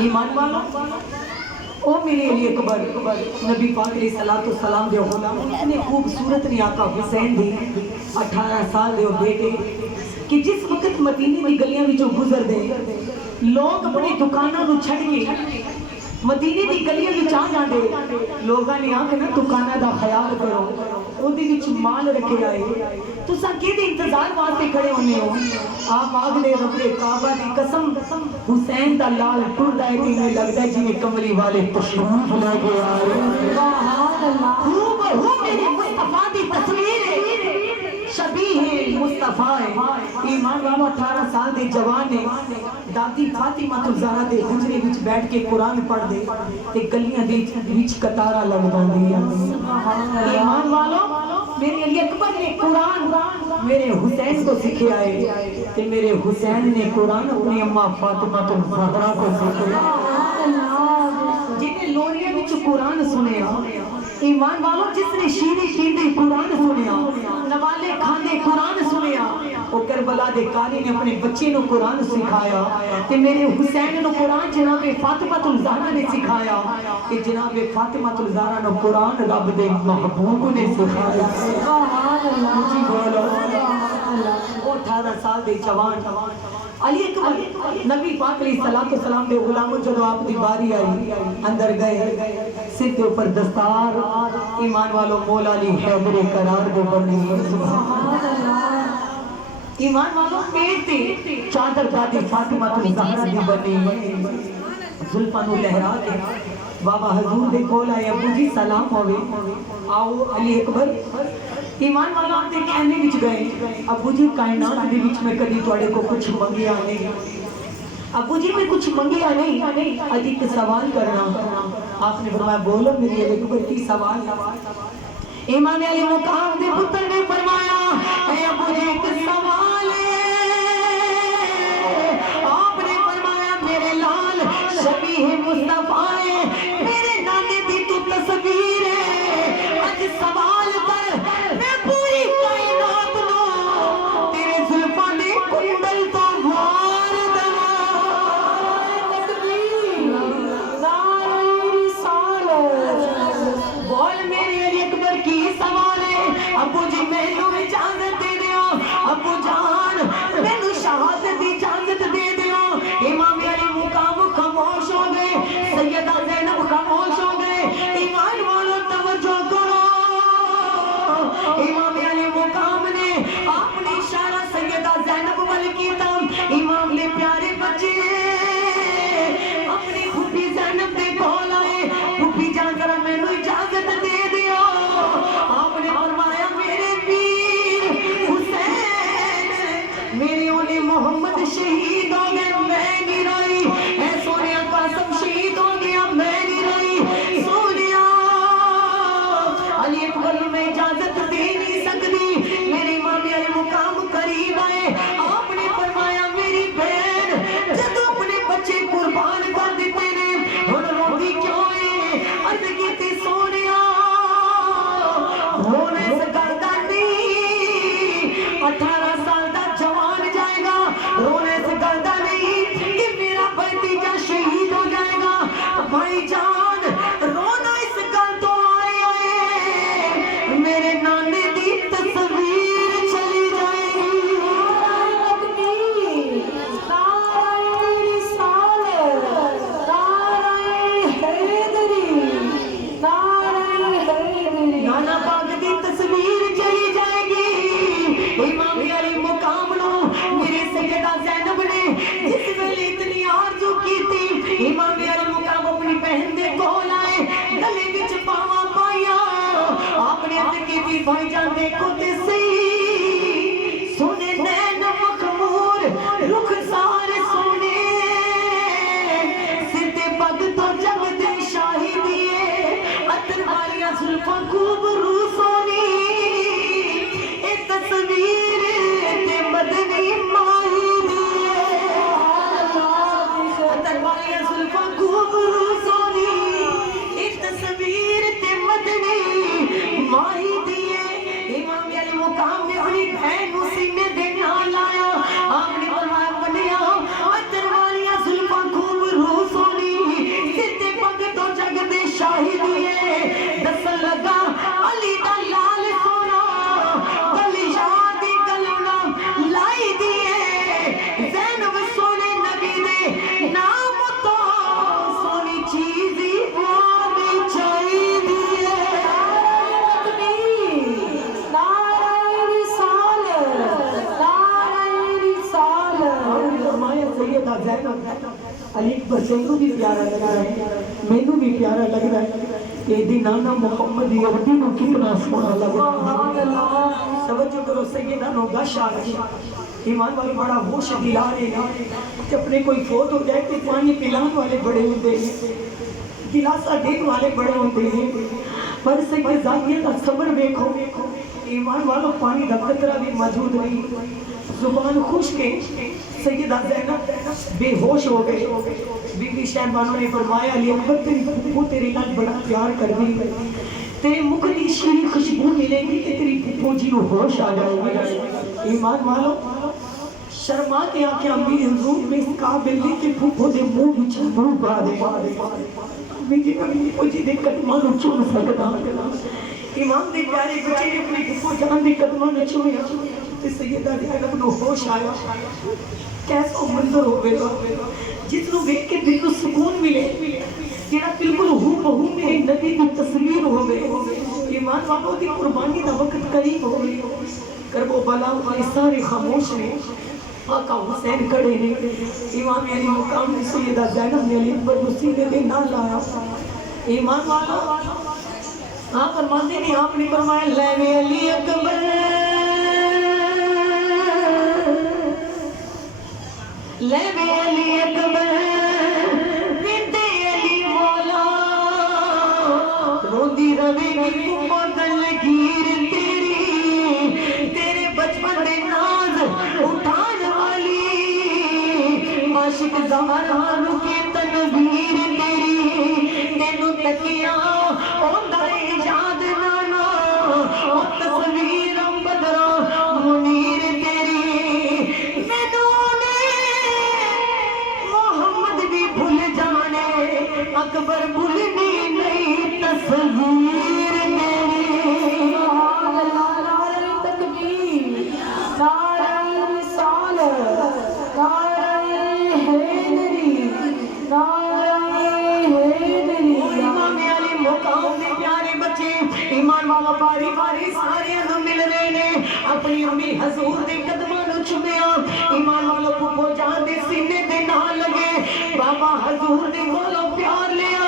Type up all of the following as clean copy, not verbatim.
ایمان والا او میرے علی اکبر نبی پاک علیہ الصلوۃ والسلام دے غلام اتنے خوبصورت نے آقا حسین دی 18 سال دے بیٹے کہ جس وقت مدینے دی گلیاں وچوں گزر دے لوگ اپنی دکاناں نو چھڑ کے مدینے دی گلیاں وچ آ جاندے لوگاں نے آکھنا دکاناں دا خیال کرو اودے وچ مال رکھے آئے تساں کیدے انتظار واسطے کھڑے ہونے ہو آپ آگ دے رب کعبہ دی قسم حسین دا لال ٹردا ہے کہ لگدا ہے جویں کملی والے تشریف لے کے آئے سبحان اللہ خوب ہو میرے مصطفیٰ دی تصویر ہے شبیہ مصطفیٰ ہے ایمان والو 18 سال دے جوان نے دادی فاطمہ الزہرا دے حجرے وچ بیٹھ کے قرآن پڑھ دے تے گلیاں دے وچ قطاراں لگ جاندیاں ایمان والو میرے علی اکبر نے قرآن میرے حسین کو سکھایا ہے کہ میرے حسین نے قرآن اپنی اماں فاطمہ الزہرا کو سکھایا جنہیں لوریاں وچ قرآن سنیا ایمان والو جس نے شیریں پیندے قرآن سنیا نوالے کھاندے قرآن سنیا وہ کربلا دے قاری نے اپنے بچے نو قرآن سکھایا کہ میرے حسین نو قرآن جناب فاطمہ الزہرا نے سکھایا کہ جناب فاطمہ الزہرا نو قرآن رب دے محبوب نے سکھایا سبحان اللہ جی بولو وہ 18 سال دے جوان علی اکبر نبی پاک علیہ السلام دے غلاموں جدو آپ دی باری آئی اندر گئے سر کے اوپر دستار ایمان والو مولا علی حیدر قرار دے بنی سبحان اللہ ایمان والو پیتے چادر دادی فاطمہ الزہرا دی بنی زلفاں نو لہرا کے بابا حضور دے کول آئے ابو جی سلام ہوئے آؤ علی اکبر ایمان والا آپ دے کہنے وچ گئے ابو جی کائنات دے وچ میں کدی تواڈے کو کچھ منگیا نہیں ابو جی میں کچھ منگیا نہیں اج ایک سوال کرنا آپ نے فرمایا بولو میری علی اکبر کی سوال امام علی مقام دے پتر نے فرمایا اے ابو جی ایک سوال آپ نے فرمایا میرے لال شبیہ مصطفیٰ میرے نانے دی تو تصویر ہے اج سوال کر میں پوری کائنات نو تیرے زلفاں دے کنڈل تو وار دوا تکبیر نعرہ رسالت بول میرے علی اکبر کی سوال ہے ابو جی مینوں اجازت دے دیو ابو جان مینوں شہادت دی اجازت دے دیو امام علی مقام خاموش ہو گئے سیدہ زینب زینب علی اکبر تینوں بھی پیارا لگ رہا ہے مینوں بھی پیارا لگ رہا ہے کہ دی نانا محمد عربی نو کتنا سونا لگ رہا ہے توجہ کرو سیدہ نو گش آ رہی ایمان والے بڑا ہوش دلا رہے ہیں کہ اپنے کوئی فوت ہو جائے تو پانی پلان والے بڑے ہوتے ہیں گلاسا دین والے بڑے ہوتے ہیں پر سید ذاتیہ کا صبر دیکھو ایمان والوں پانی دا قطرہ بھی موجود نہیں زبان خشک ہے سیدہ زینب بے ہوش ہو گئے بی بی شہبانوں نے فرمایا علی اکبر تیری پھپھو تیرے نال بڑا پیار کر دی تیرے مکھ دی شیریں خوشبو ملے گی کہ تیری پھپھو جی نو ہوش آ جائے گی ایمان والوں شرما کے آکے امیر حضور میں اس قابل لی کہ پھپھو دے منہ وچ منہ پا دے میری پھپھو جی دے قدماں نو چوم سکدا امام دے پیارے بچے نے اپنی پھپھو جان دے قدماں نو چومیا تے سیدہ زینب نو ہوش آیا کیسا منظر ہوئے گا جس نو دیکھ کے دل کو سکون ملے جڑا بالکل ہو بہو میرے نبی کی تصویر ہوئے ایمان والوں دی قربانی دا وقت قریب ہوئے کربلا والے سارے خاموش نے آقا حسین کھڑے نے امام علی مقام نے سیدہ زینب نے علی اکبر مسیح دے نہ لایا ایمان والا آپ فرماتے نہیں آپ نے فرمایا لے علی اکبر لے علی اکبر بنت علی مولا روندی روے گی مدل گیر تیری تیرے بچپن دے ناز اٹھان والی عاشق زہران کے تنویر تیری تینوں تکیاں اوندا یاد نانا او تصویر بدرا منیر تیری مینوں نے محمد بھی بھول جانے اکبر بھولنی نہیں تصویر تیری نعرہ تکبیر نعرہ رسالت نعرہ حیدری نعرہ حیدری امام علی مقام دے پیارے بچے ایمان والا باری باری سارے نو مل رہے نے اپنی امی حضور دے قدماں نو چومیا ایمان والا پھپھو جان دے سینے تے نال لگے بابا حضور دے کولوں پیار لیا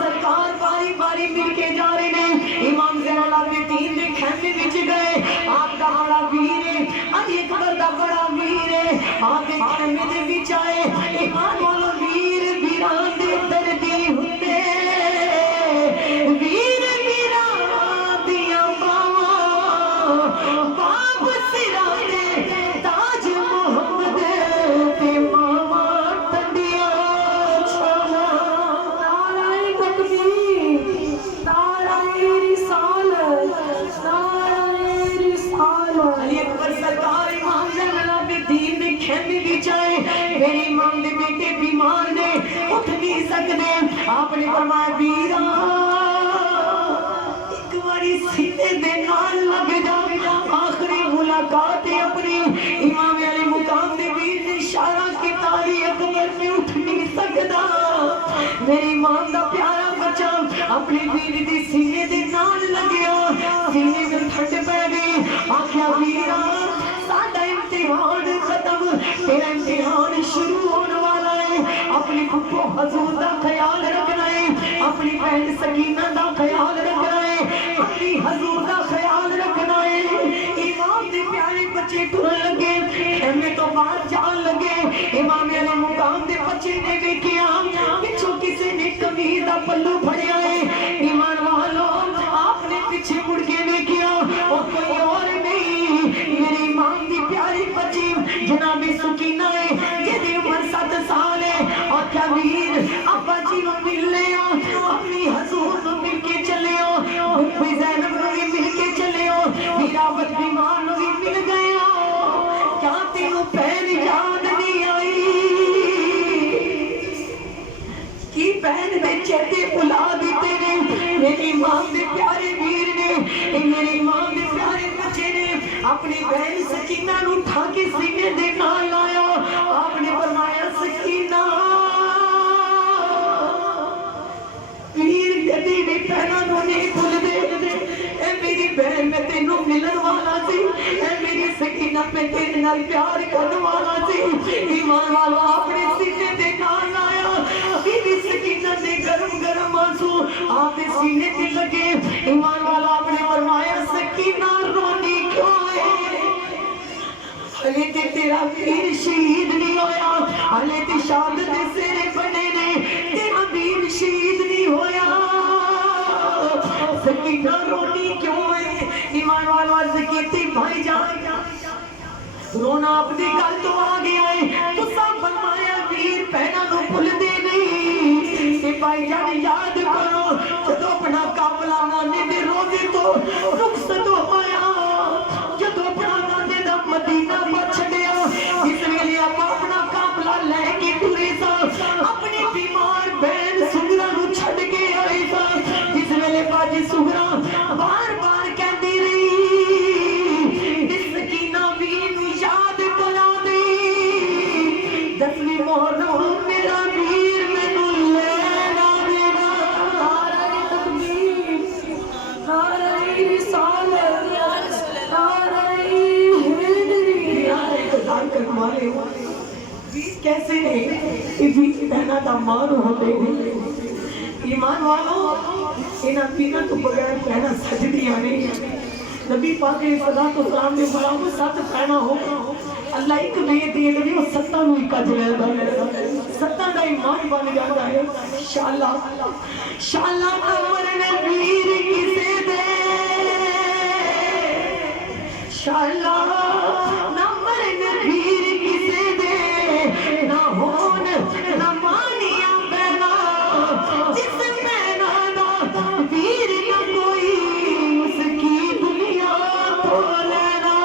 سرکار باری باری مل کے جا رہے نے امام زین العابدین دے خیمے وچ گئے آپ دا بڑا ویر ہے علی اکبر دا بڑا ویر ہے آپ دے خیمے دے وچ آئے ایمان والا ویر ویران دے دردی ہوندے ویر ویران دیاں باواں باپ سرانے تاج محمد تے ماما ٹنڈیاں چھاواں نعرہ تکبیر نعرہ رسالت نعرہ رسالت علی اکبر سرکار امام زین العابدین دے خیمے وچ آئے میرے امام دے بیٹے بیمار نے اٹھ نہیں سکتے آپ نے فرمایا ویرا ایک باری سینے دے نال لگ جا آخری ملاقات اپنی امام علی مقام دے ویر نے اشارہ کیتا علی اکبر میں اٹھ نہیں سکتا میرے امام دا پیارا بچہ اپنے ویر دی سینے دے نال لگیا سینے میں ٹھنڈ پہ گئی آخیا ویرا ساڈا امتحان ختم تیرا امتحان شروع ہونے والا ہے اپنی پھپھو حضور دا خیال رکھنا ہے اپنی بہن سکینہ دا خیال رکھنا ہے اپنی حضور دا خیال رکھنا ہے امام دے پیارے بچے ٹرن لگے خیمے تو باہر جان لگے امام علی مقام دے بچے نے دیکھیا پچھوں کسی نے قمیض دا پلو پھڑیا ہے ایمان والو آپ نے پیچھے مڑ کے دیکھیا اور کوئی اور نہیں میرے امام دی پیاری بچی جناب سکینہ ہے جہدی عمر 7 سال ہے اور کیا ویر ابا جی نو مل لیا اپنی حضور نو مل کے چلے ہو بھئی زینب نو بھی مل کے چلے ہو میراوت بیمار نو بھی مل گئے ہو کیا تینوں پہن یاد نہیں آئی کی بہن نے چہتے بلا دیتے نے میری امام دے پیارے ویر نے میرے امام دے پیارے بچے نے اپنی بہن سکینہ نو اٹھا کے سینے دے نال لایا آپ نے فرمایا سکینہ ویر کدی بھی پہنا نو نہیں بھول دے اے میری بہن میں تینوں ملن والا سی اے میری سکینہ جنہ میں تیرے نال پیار کرنے والا سی ایمان والا اپنے سینے دے نال آیا بی بی سکینہ دے گرم گرم آنسو آپ نے سینے تے لگے ایمان والا اپنے فرمایا سکینہ رونی کیوں ہے حلے تے تیرا پیر شہید نہیں ہویا حلے تے شہادت دے سیرے بنے نے تیرا پیر شہید نہیں ہویا سکینہ رونی کیوں ہے ایمان والا عرض کیتی بھائی جان رونا اپنی گل تو آ گیا ہے تو سب فرمایا ویر پہنا نو بھول دے نہیں کہ بھائی جان یاد کرو جدو اپنا قافلہ نانے دے روزے تو رخصت ہویا جدو اپنا نانے دا مدینہ چھڑیا جس ویلے آپ اپنا قافلہ لے کے ٹرے سا اپنی بیمار بہن سغرا نو چھڑ کے آئے سا جس ویلے باجی سغرا بار بار کہندی رہی سکینہ ویر یاد کرا دے دسویں محرم میرا ویر مینوں لینا دے گا نعرہ تکبیر نعرہ رسالت نعرہ حیدری نعرہ انتظار کرنے والے کیسے نہیں یہ پہنا دا مان ہوتے ایمان والوں انہاں پینا تو بغیر پہنا سجدیاں نہیں نبی پاک علیہ السلام نے مرام ساتھ پہنا ہوگا اللہ ایک نئے دیئے لگے وہ ستہ نوی کا جلے دا ستہ دا ایمان بن جاتا ہے شاءاللہ نمبر نبیر کسے دے شاءاللہ نمبر نبیر کسے دے نہ ہون نہ مانیاں بہنا جس بہنا دا ویر نہ کوئی اس کی دنیا تو لینا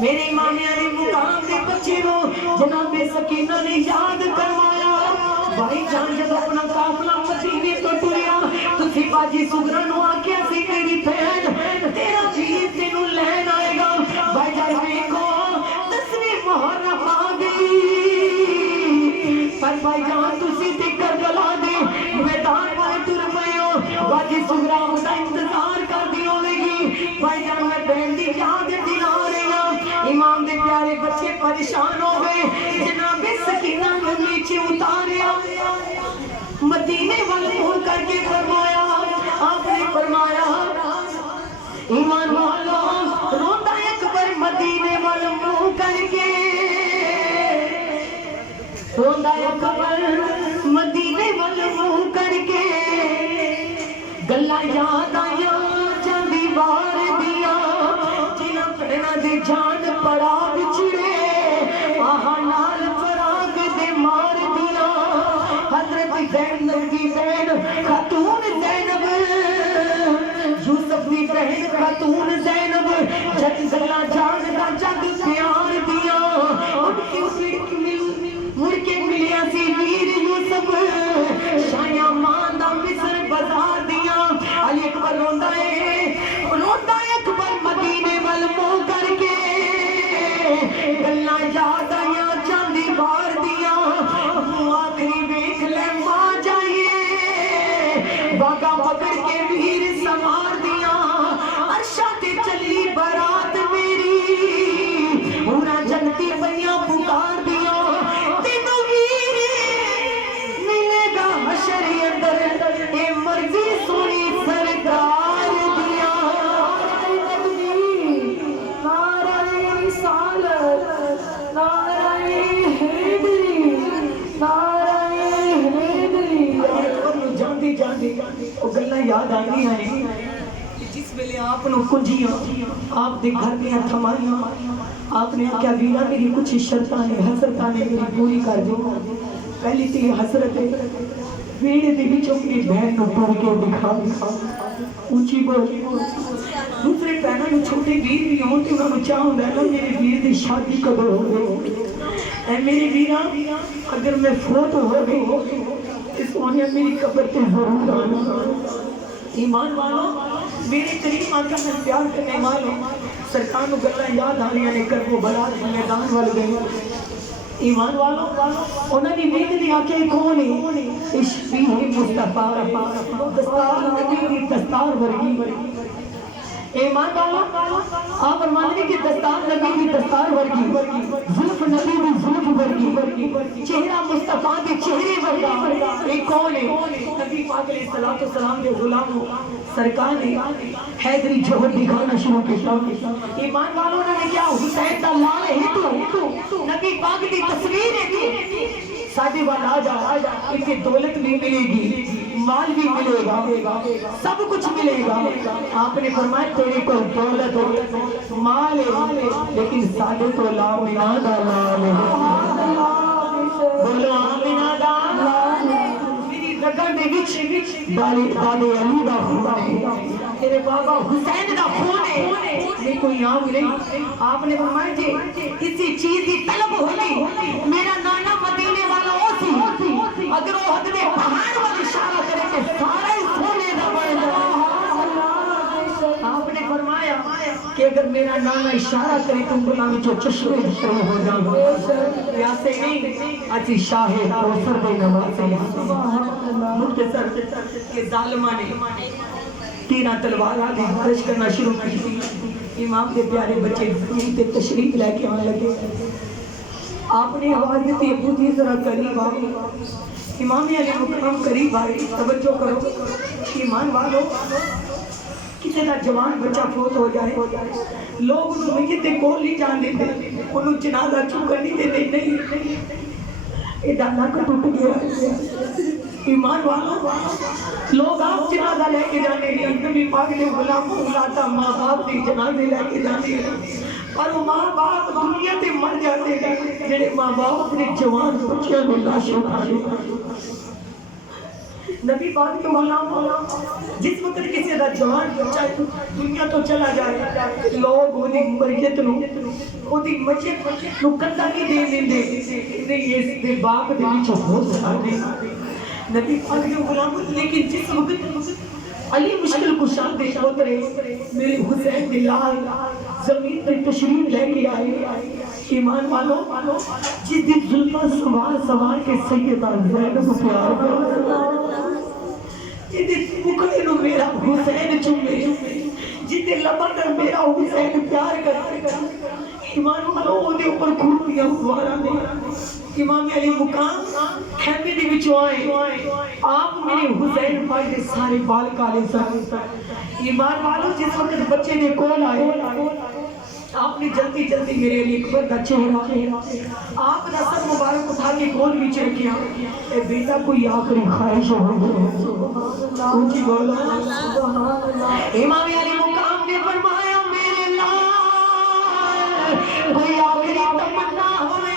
میرے امامیہ نے مقام دے بچے رو جناب سکینہ نے یاد کروایا بھائی جان جب اپنا قافلہ مدینے تو ٹریا تسی باجی سغرا نو آکیا سی میری بہن تیرا ویر تینوں لین آئے گا بھائی جان ویکھو 10ویں محرم آ گئی پر بھائی جان تسی تے کربلا دے میدان والے ٹر پئے ہو باجی سغرا دا انتظار کر دی ہوے گی بھائی جان میں بہن دی یاد دلا رہی ہوں امام دے پیارے بچے پریشان ہو گئے جناب سکینہ نے نیچے اتاریا مدینے والے ہو کر کے فرمایا آپ نے فرمایا ایمان والا روندہ اکبر مدینے والے ہو کر کے روندہ اکبر مدینے والے ہو کر کے گلہ یاد آیا جاندی بار دیا جنہ پہنا دے جان پڑا بچڑے آہا نال فراغ دے مار دیا حضرت زینب کی بہن خاتون زینب یوسف کی بہن خاتون زینب جگ گلہ جان دا جگ پیار دیا ان کی مڑ کے ملیا سی ویر یوسف شایا مان دا مصر بازار دیا علی اکبر روندہ اکبر مدینے وال منہ کر کے گلاں یاد آیا چاندی بار دیا آخری ویکھ لے ماں جائیے باغا پکڑ کے ویر سوار دیا عرشہ تے چلی برات میری پورا جنتی پئیاں پکار دیا تینوں ویر ملے گا حشر اندر اے مرضی سونی سرکار دیا نعرہ رسالت نعرہ حیدری نعرہ حیدری جاندی جاندی وہ گلہ یاد آئی ہیں جس ویلے آپ نے کنجیاں آپ دے گھر میں تھمائیاں آپ نے کیا ویرا میری کچھ شرطاں نے حسرتاں نے میری پوری کر دو پہلی تھی حسرت ویڑے دے وچوں میری بہن نو ٹر کے دکھا اونچی بول دوسرے پہنا نو چھوٹے ویر بھی ہوں تے انہاں نو چاہ ہوندا ہے میرے ویر دی شادی کدوں ہوے اے میری ویرا اگر میں فوت ہو گئی اس سونیا میری قبر تے ضرور آنا ایمان والو میرے کریم آقا میں پیار کرنے والوں سرکار نو گلاں یاد آنیاں نے کر وہ برات میدان وال گئے ایمان والوں انہوں نے ویکھ لیا کہ کون ہے عشقی مصطفیٰ دستار نبی دی دستار ورگی ایمان والا آپ فرماتے ہیں کہ دستار نبی کی دستار ورگی، زلف نبی کی زلف ورگی، چہرہ مصطفیٰ کے چہرے ورگا، یہ کون ہے؟ نبی پاک علیہ السلام کے غلام سرکار نے حیدری جوہر دکھانا شروع کیا۔ ایمان والوں نے کیا حسین دا لال ہے تو نبی پاک کی تصویر ہے تو ساتھ والا آ جا، ان کی دولت بھی ملے گی، مال بھی ملے گا، سب کچھ ملے گا۔ آپ نے فرمایا تیرے کو دولت ہو، مال ہے، لیکن سادے تو لا منا دا لال ہے۔ بولو آمینہ دا میری رگاں دے وچ دادے علی دا خون ہے، تیرے بابا حسین دا خون ہے، یہ کوئی عام نہیں۔ آپ نے فرمایا جی کسی چیز کی طلب ہوگی، میرا نانا مدینے والا ہو سی، اگر وہ حد میں پہاڑ والا اشارہ کرے کہ سارا ہی سونے دا بن جائے۔ آپ نے فرمایا کہ اگر میرا نانا اشارہ کرے تم بلا میں جو چشمے شروع ہو جائیں، یہاں سے نہیں اچھی شاہ کوثر دے نوازے، مختصر کہ ظالمہ نے تیرہ تلوارہ نے خرچ کرنا شروع کی۔ امام کے پیارے بچے زمین تے تشریف لے کے آنے لگے۔ آپ نے آواز دیتی ابو جی ذرا قریب آؤ۔ امام علی مقام قریب آئے، توجہ کرو ایمان والو، کسی کا جوان بچہ فوت ہو جائے لوگ اس میت دے کول نہیں جان دیتے، انہوں جنازہ چکر نہیں دیتے، نہیں یہ دانا کا ٹوٹ گیا۔ ایمان والو لوگ آپ جنازہ لے کے جانے ہیں، نبی پاک نے غلام بلاتا ماں باپ دی جنازے لے کے جانے ہیں، اور وہ ماں باپ دنیا تے مر جاتے ہیں جنہیں ماں باپ اپنے جوان بچیاں میں لاشیں اٹھانے۔ نبی پاک کے غلام جس وقت کسی دا جوان بچہ دنیا تو چلا جائے، لوگ وہ دی مریت نو وہ دی مچیت نو کندہ نہیں دے دیں نہیں اس دے باپ دے نیچے بہت سارے نبی پاک کے غلام، لیکن جس وقت علی مشکل کشان دے اترے، میرے حسین دلال زمین پر تشریف لے کے آئے۔ ایمان والو جس دن ظلمہ سوار کے سیدہ زینب پیار کرو، جس دن مکڑے نو میرا حسین چومے، جس دن لبا کر میرا حسین پیار کرتے، ایمان والو وہ دے اوپر کھوٹیاں دوارا دے۔ امام علی مقام خیمے دے وچوں آئے، آپ میرے حسین پاک دے سارے بال کالے سر۔ ایمان والو جس وقت بچے نے کول آئے، آپ نے جلدی جلدی میرے علی اکبر کا چہرہ آپ نے سر مبارک اٹھا کے گول نیچے رکھیا، اے بیٹا کوئی آخری خواہش ہو اونچی بولو۔ امام علی مقام نے فرمایا میرے لال کوئی آخری تمنا ہوئے،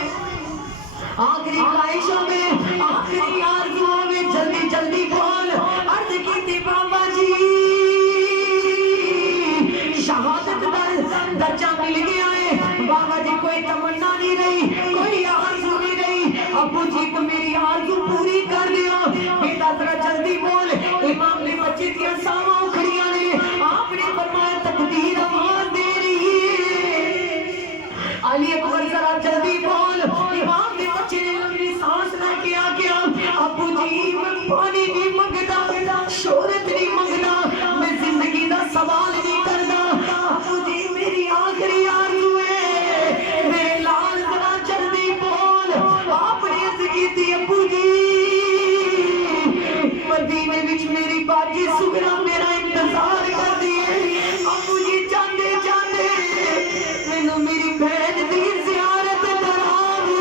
آخری خواہشوں میں، آخری آرزووں میں، جلدی جلدی بول۔ عرض کی تھی بابا جی شہادت درجہ مل گیا ہے، بابا جی کوئی تمنا نہیں رہی، کوئی آرزو نہیں رہی، ابو جی کو میری آرزو پوری کر دیا، بیٹا ذرا جلدی بول۔ امام نے بچے دیا ساما اکھڑیاں نے، آپ نے فرمایا تقدیر آواز دے رہی ہے، علی اکبر ذرا جلدی بول۔ امام نے بچے نے لمبی سانس نہ کیا کیا، ابو جی میں پانی نہیں مانگتا، شہرت نہیں مانگتا، میں زندگی دا سوال نہیں کرتا، ابو جی میری آخری آرزو ہے، میرے لال ذرا جلدی بول۔ آپ نے عرض کی تھی ابو جی مدینے وچ میری باجی سغرا میرا انتظار کر دیے، ابو جی جاندے جاندے مینوں میری بہن دی زیارت کرا دو۔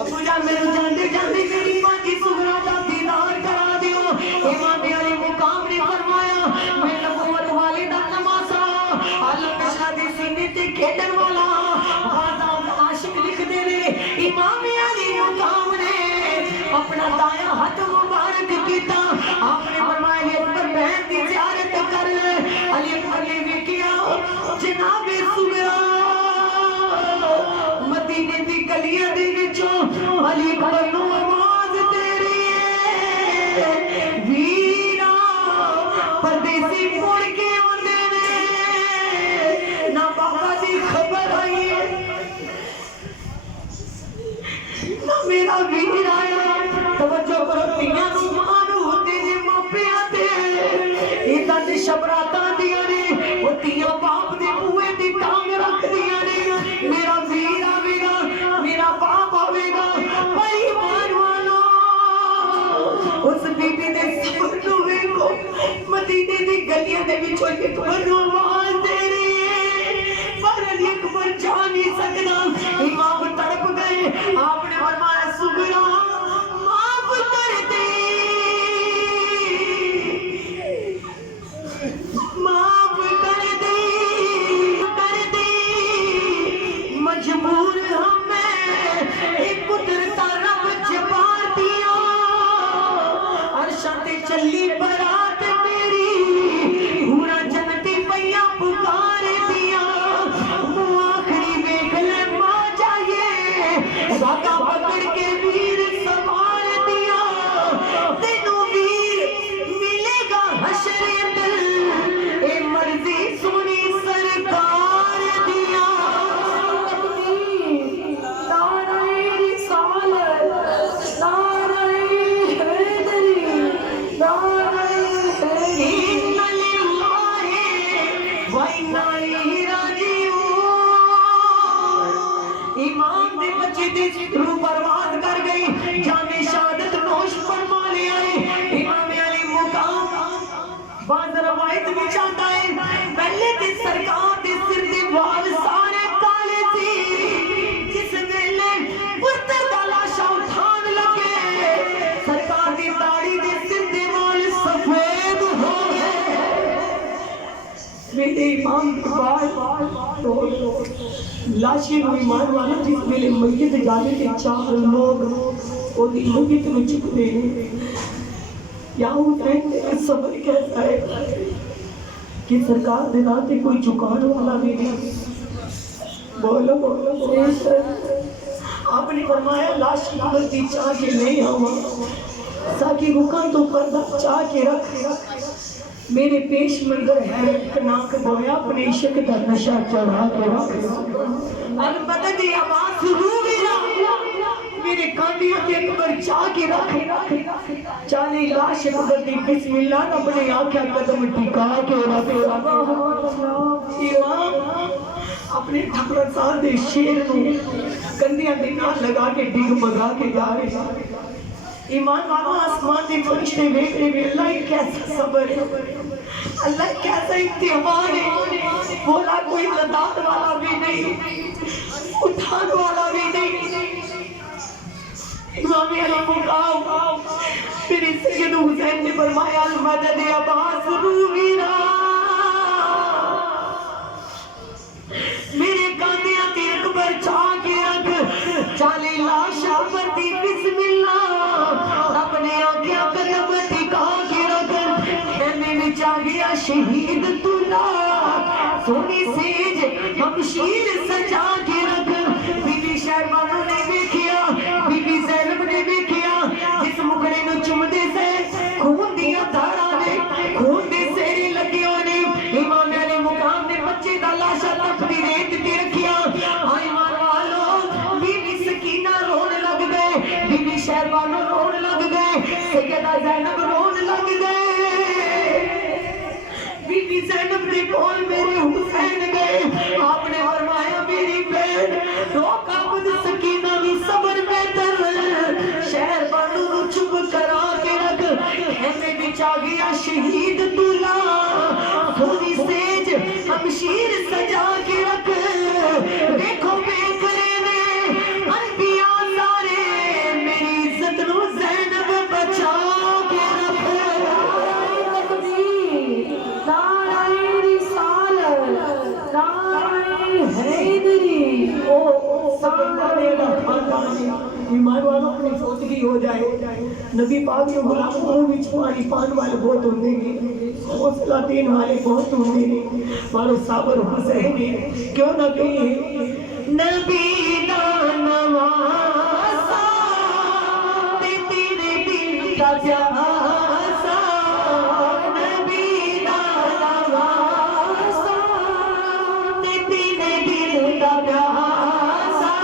ابو جان میرے جاندے جاندے میری باجی سغرا دا دیدار کرا دیو۔ امام علی مقام نے فرمایا میں نبوت والے دا نمازا، عالم نشہ دے سینے تے کھیڈن والا، آزاد عاشق لکھ دے رے۔ امام علی مقام نے اپنا دایاں ہاتھ مبارک کیتا، آپ نے فرمایا علی اکبر بہن دی زیارت کر لے۔ علی اکبر نے ویکھیا جناب سغرا مدینے دی گلیاں دے وچوں علی اکبر نو آواز دے رہی ہے، ویرا پردیسی مڑ کے آندے نے، نہ بابا دی خبر آئی ہے، گلیاں دے وچوں اکبر نو آواز دے رہی ہے پر علی اکبر جا نہیں سکنا. امام تڑپ گئے. آپ نے فرمایا سغرا معاف کر دے معاف کر دے کر دے مجبور ہمیں ایک قدرتا رب جبار دیا عرشاں تے چلی برات میری ہورا جنتی پیا پکار دیا آخری دیکھ لے ماں جائے ساکا پکڑ کے ویر سوار دیا تینوں ویر ملے گا حشر دل اے مرضی سنی سرکار دیا. نعرہ رسالت نعرہ حیدری نعرہ حیدری اِنَّ لِلَّهِ وَإِنَّا إِلَيْهِ رَاجِعُونَ. امام دے بچے دے روح پرواز کر گئی. جام شہادت نوش فرما لے آئے. امام علی مقام بعض روایت میں جاتا ہے پہلے تے سرکار دے سر دے وال سارے کالے تھی جس ویلے پتر دا لاشا اٹھان لگے سرکار دی داڑھی دے سر دے وال سفید ہو گئے. میرے امام کے بعد لاشی نو ایمان والا جس ویلے میت جانے کے 4 لوگ وہ دی میت میں چکتے ہیں. یا حسین تیرا صبر کیسا ہے کہ سرکار دے راتے کوئی چکان والا بھی نہیں. بولو بولو آپ نے فرمایا لاش کی بلدی چاہ کے نہیں ہوا ساکی رکان تو پردہ چاہ کے رکھ میرے پیش منظر ہے ناک بویا اپنے عشق دا نشہ چڑھا کے رکھ البدد آواز رویرا میرے کاندیوں کے اکبر چاہ کے رکھ چالی لاش اکبر دی بسم اللہ اپنے آنکھیں قدم ٹکا کے رکھ. امام اپنے ٹھکر سال دے شیر نو کندیاں دینا لگا کے ڈگ مگا کے جا رہے. ایمان والا آسمان دے فرشتے دیکھ رہے ہیں اللہ کیسا صبر ہے اللہ کیسا امتحان ہے. بولا کوئی مدد والا بھی نہیں اٹھان والا بھی نہیں. امام علی مقام پھر سید حسین نے فرمایا المدد عباس رویرا میرے کاندیاں تے اکبر چاہ کے رکھ چالی لاشا پتی بسم اللہ اپنے آنکھیں قدم ٹکا کے رکھ خیمے میں چاہ گیا شہید تلا سونی سیج ہمشیر سجا کے رکھ. بی بی شہبانوں نے دیکھیا بی بی زینب نے دیکھیا جس مکڑے نو چمدے سے خون دیا دھارا نے خون دے سیرے لگے ہونے. امام علی مقام نے بچے دا لاشا تپتی ریت تے رکھیا. ایمان والو بی بی سکینہ رون لگ گئے بی بی شہبانوں رون لگ گئے سیدہ زینب رون لگ گئے. بی بی زینب نے کول میرے حسین گئے. آپ نے فرمایا میری بہن روکا بد سکینہ بھی صبر بہتر شہر بانو نو چپ کرا کے رکھ خیمے بچا گیا شہید تلا سونی سیج ہمشیر سجا کے رکھ. دیکھو بیک لینے انبیاء سارے میری عزت نو زینب بچا کے رکھ. نعرہ رسالت نعرہ حیدری ایمان والوں اپنی سوچگی ہو جائے نبی پاک نے غلام کو بھی چھوانی پان والے بہت ہوندے گے حوصلہ دین والے بہت ہوندے گے مارو صابر حسین کیوں نہ کہیں نبی دا نواسا تے تیرے دل کا پیاسا نبی دا نواسا تے تیرے دل کا پیاسا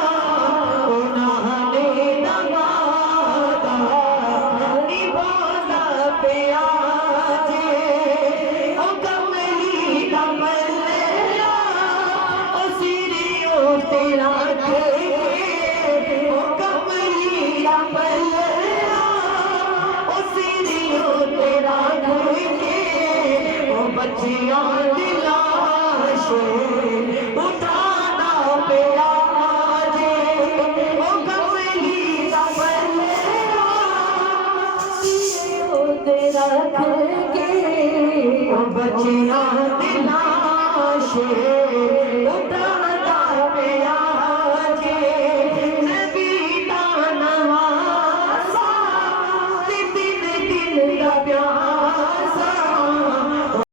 کے بچیاں دلاشے اٹھادا پیا جے نبی دا نواسا دل دل دا پیار